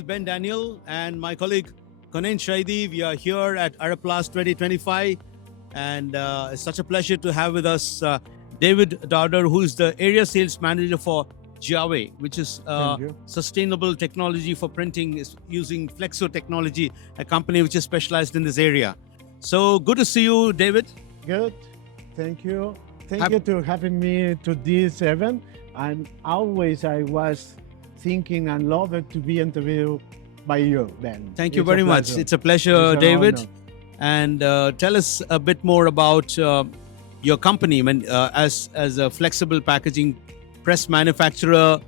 is Ben Daniel and my colleague Kaunain Shahidi. We are here at ArabPlast 2025, and it's such a pleasure to have with us David Dauder, who is the area sales manager for Giave, which is sustainable technology for printing, is using Flexo technology, a company which is specialized in this area. So good to see you, David. Good. Thank you. Thank you to having me to this event. And always I was thinking and love it to be interviewed by you, Ben. Thank you very much. It's a pleasure, David. Honor. And tell us a bit more about your company. As a flexible packaging press manufacturer,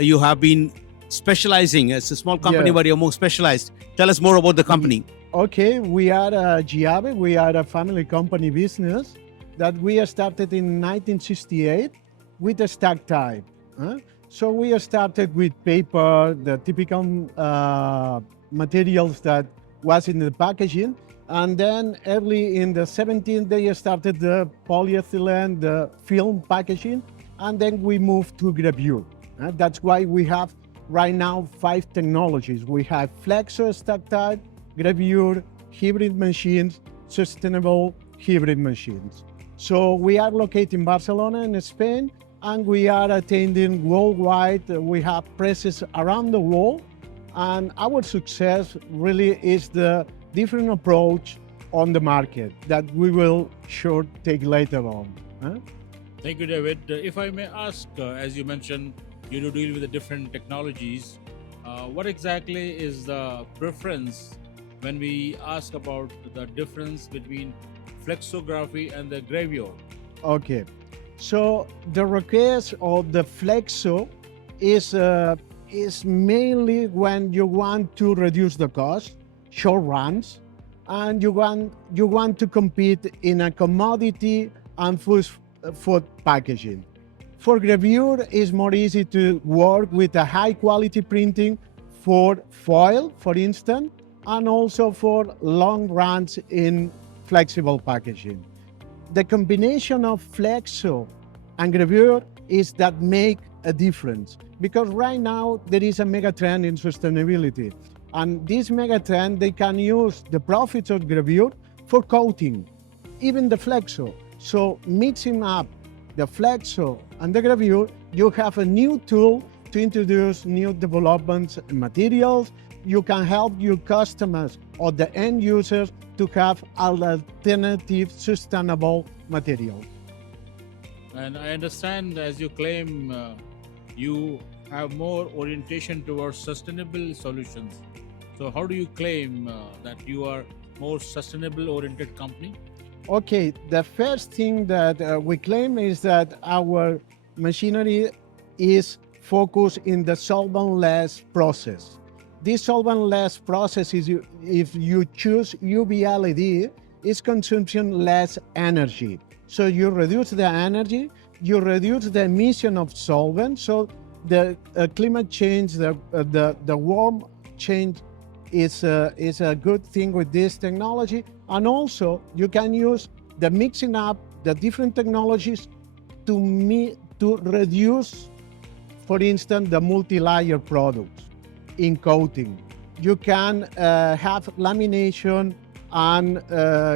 you have been specializing. It's a small company, but you're more specialized. Tell us more about the company. Okay, we are Giave. We are a family company business that we started in 1968 with a stack type. So we started with paper, the typical materials that was in the packaging. And then early in the 17th, they started the polyethylene, the film packaging. And then we moved to gravure. That's why we have right now 5 technologies. We have Flexo stack type, gravure, hybrid machines, sustainable hybrid machines. So we are located in Barcelona in Spain, and we are attending worldwide. We have presses around the world, and our success really is the different approach on the market that we will sure take later on. Thank you, David. If I may ask, as you mentioned, you do deal with the different technologies. What exactly is the preference when we ask about the difference between flexography and the gravure? Okay, so the request of the Flexo is mainly when you want to reduce the cost, short runs, and you want to compete in a commodity and food packaging. For gravure, it's more easy to work with a high quality printing for foil, for instance, and also for long runs in flexible packaging. The combination of Flexo and gravure is that make a difference, because right now there is a mega trend in sustainability, and this mega trend, they can use the profits of gravure for coating, even the Flexo. So mixing up the Flexo and the gravure, you have a new tool to introduce new developments and materials. You can help your customers or the end users to have alternative sustainable materials. And I understand, as you claim, you have more orientation towards sustainable solutions. So how do you claim that you are more sustainable oriented company? Okay, the first thing that we claim is that our machinery is focused in the solvent-less process. This solvent-less process is, if you choose UV LED, is consumption less energy. So you reduce the energy, you reduce the emission of solvent. So the climate change, the warm change is a good thing with this technology. And also you can use the mixing up the different technologies to reduce, for instance, the multi-layer products in coating. You can have lamination and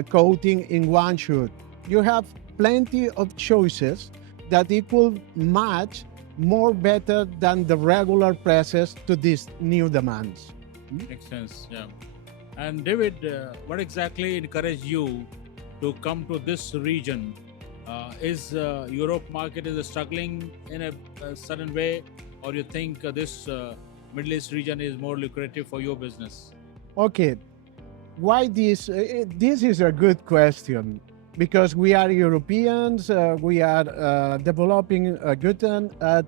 coating in one shoot. You have plenty of choices that it will match more better than the regular presses to these new demands. Makes sense, yeah. And David, what exactly encouraged you to come to this region? Is Europe market is struggling in a certain way, or you think this Middle East region is more lucrative for your business? Okay, why this? This is a good question, because we are Europeans, we are developing a good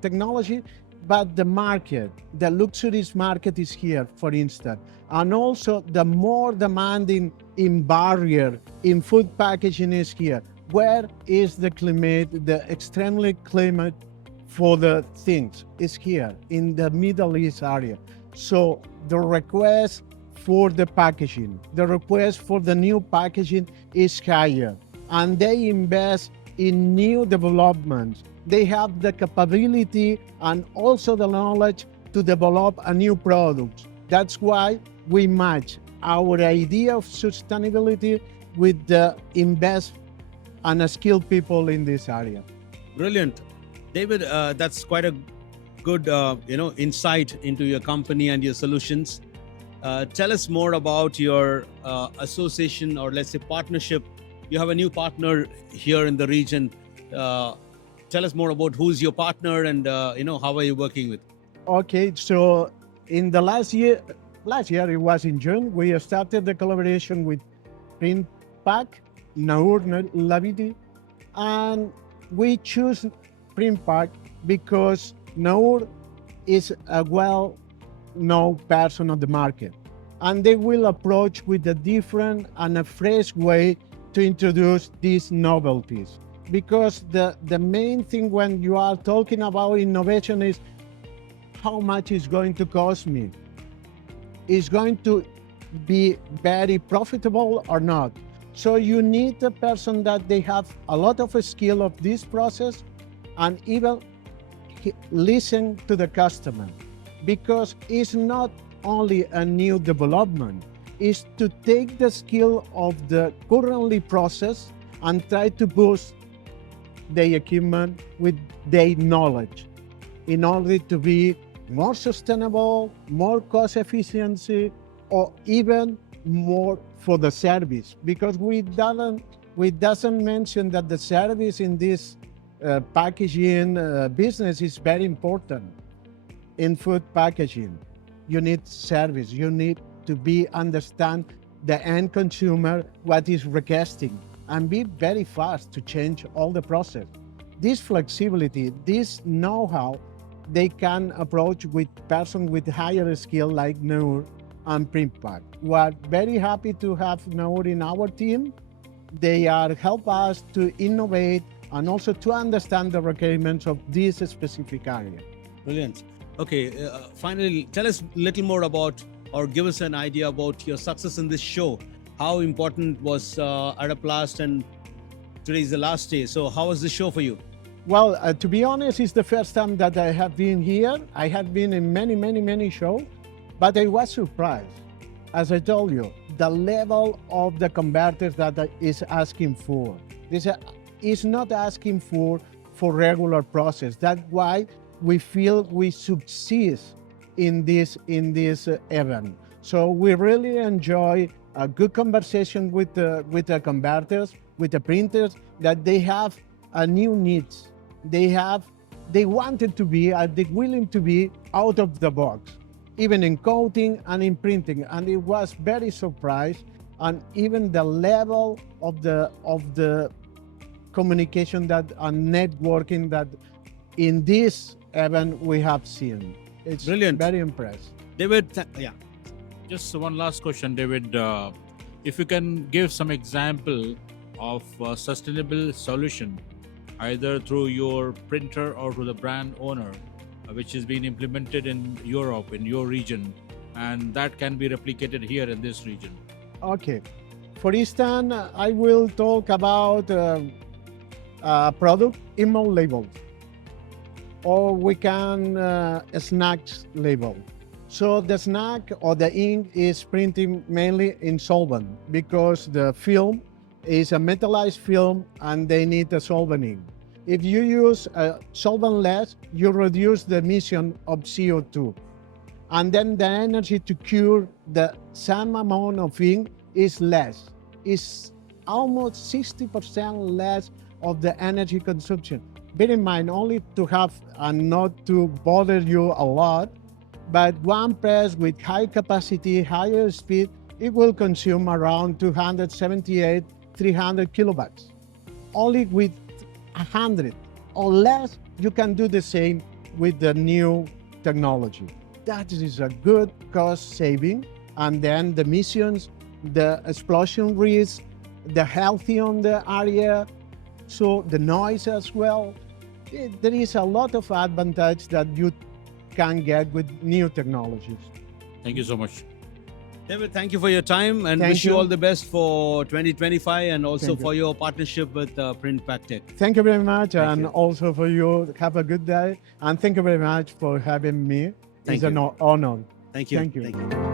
technology, but the market, the luxuries market is here, for instance, and also the more demanding in barrier, in food packaging is here. Where is the climate, the extremely climate for the things is here in the Middle East area. So the request for the packaging, the request for the new packaging is higher, and they invest in new developments. They have the capability and also the knowledge to develop a new product. That's why we match our idea of sustainability with the invest and skilled people in this area. Brilliant, David. That's quite a good insight into your company and your solutions. Tell us more about your association, or let's say partnership. You have a new partner here in the region. Tell us more about who's your partner, and how are you working with? Okay, so in the last year it was in June, we started the collaboration with Print Pack, Naur Lavidi, and we choose Print Pack because Naur is a well-known person on the market, and they will approach with a different and a fresh way to introduce these novelties. Because the main thing when you are talking about innovation is how much is going to cost me? Is going to be very profitable or not? So you need a person that they have a lot of skill of this process, and even listen to the customer, because it's not only a new development, it's to take the skill of the currently process and try to boost the equipment with their knowledge in order to be more sustainable, more cost efficiency, or even more for the service. Because we doesn't mention that the service in this packaging business is very important. In food packaging, you need service. You need to understand the end consumer what is requesting, and be very fast to change all the process. This flexibility, this know-how, they can approach with person with higher skill like Noor and Print Pack. We are very happy to have Noor in our team. They are help us to innovate and also to understand the requirements of this specific area. Brilliant. Okay, finally, tell us a little more about, or give us an idea about your success in this show. How important was ArabPlast, and today is the last day. So how was the show for you? Well, to be honest, it's the first time that I have been here. I have been in many shows, but I was surprised. As I told you, the level of the converters that is asking for. This is not asking for regular process. That's why we feel we succeed in this event. So we really enjoy a good conversation with the converters, with the printers, that they have a new needs. They wanted to be, they willing to be out of the box, even in coating and in printing. And it was very surprised, and even the level of the communication that and networking that in this event we have seen. It's Brilliant. Very impressed. David, Just one last question, David. If you can give some example of a sustainable solution, either through your printer or to the brand owner, which is being implemented in Europe, in your region, and that can be replicated here in this region. Okay. For instance, I will talk about product image label, or we can snacks label. So the snack or the ink is printing mainly in solvent, because the film is a metallized film and they need a solvent ink. If you use solvent-less, you reduce the emission of CO2. And then the energy to cure the same amount of ink is less. It's almost 60% less of the energy consumption. Bear in mind, only to have and not to bother you a lot, but one press with high capacity, higher speed, it will consume around 278, 300 kilowatts. Only with 100 or less, you can do the same with the new technology. That is a good cost saving. And then the emissions, the explosion risk, the healthy on the area, so the noise as well. There is a lot of advantage that you can get with new technologies. Thank you so much. David, thank you for your time, and Thank wish you you. all the best for 2025, and also Thank you. for your partnership with Print Pack Tec. Thank you very much, and you. also for you. Have a good day, and thank you very much for having me. Thank It's an you. honor. Thank you. Thank you. Thank you.